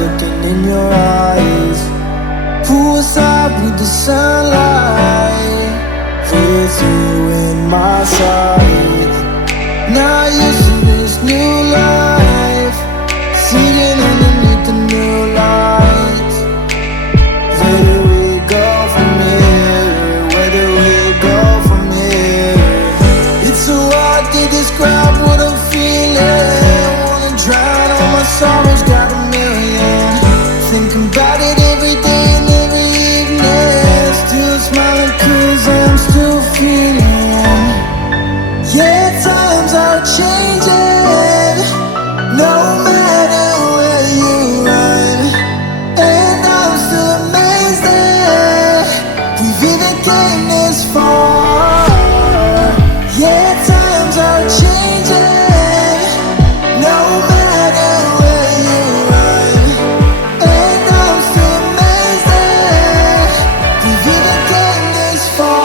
looking in your eyes. Poolside with the sunlight, with you in my sight. Now you see this new life, sitting underneath the new lights. Where do we go from here? Where do we go from here? It's so hard to describe what I'm feeling. Wanna drown all my sorrows, got a million. Thinking about it every day and every evening. Still smiling 'cause I'm still feeling. Yeah, times are changing, no matter where you run. And I'm still amazed that we've even came this far. Yeah, times are changing, no matter where you run. And I'm still amazed that we've even came this far.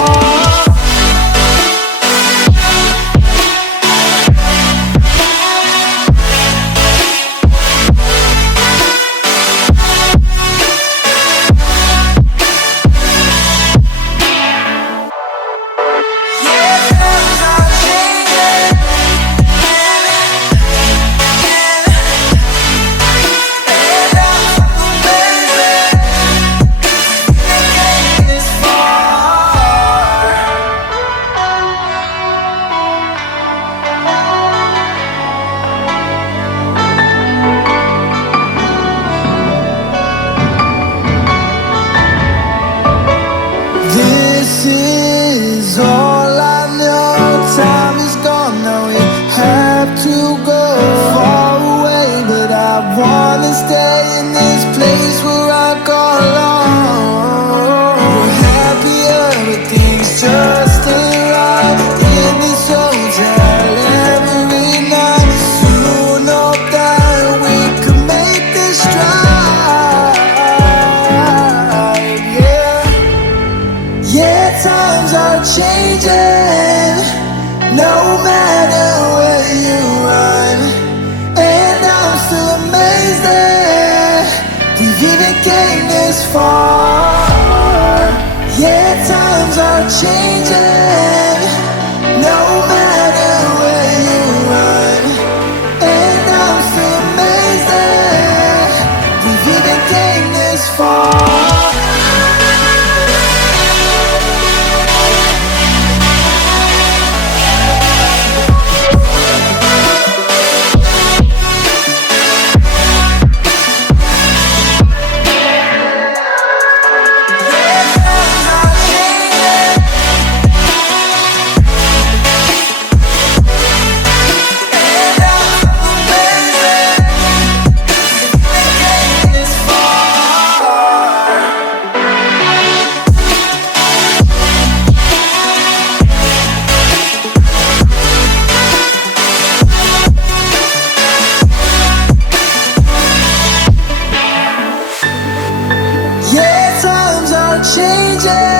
This is all I know. Time is gone now, we have to go far away. But I wanna stay in this place where I call home. We're happier, but things just arrive in this hotel every night. Soon hope that we can make this stride. Yeah, times are changing, no matter where you run. And I'm still amazed that we've even came this far. Yeah, times are changing, no matter where you run. And I'm still amazed that we've even came this far. Yeah, times are changing.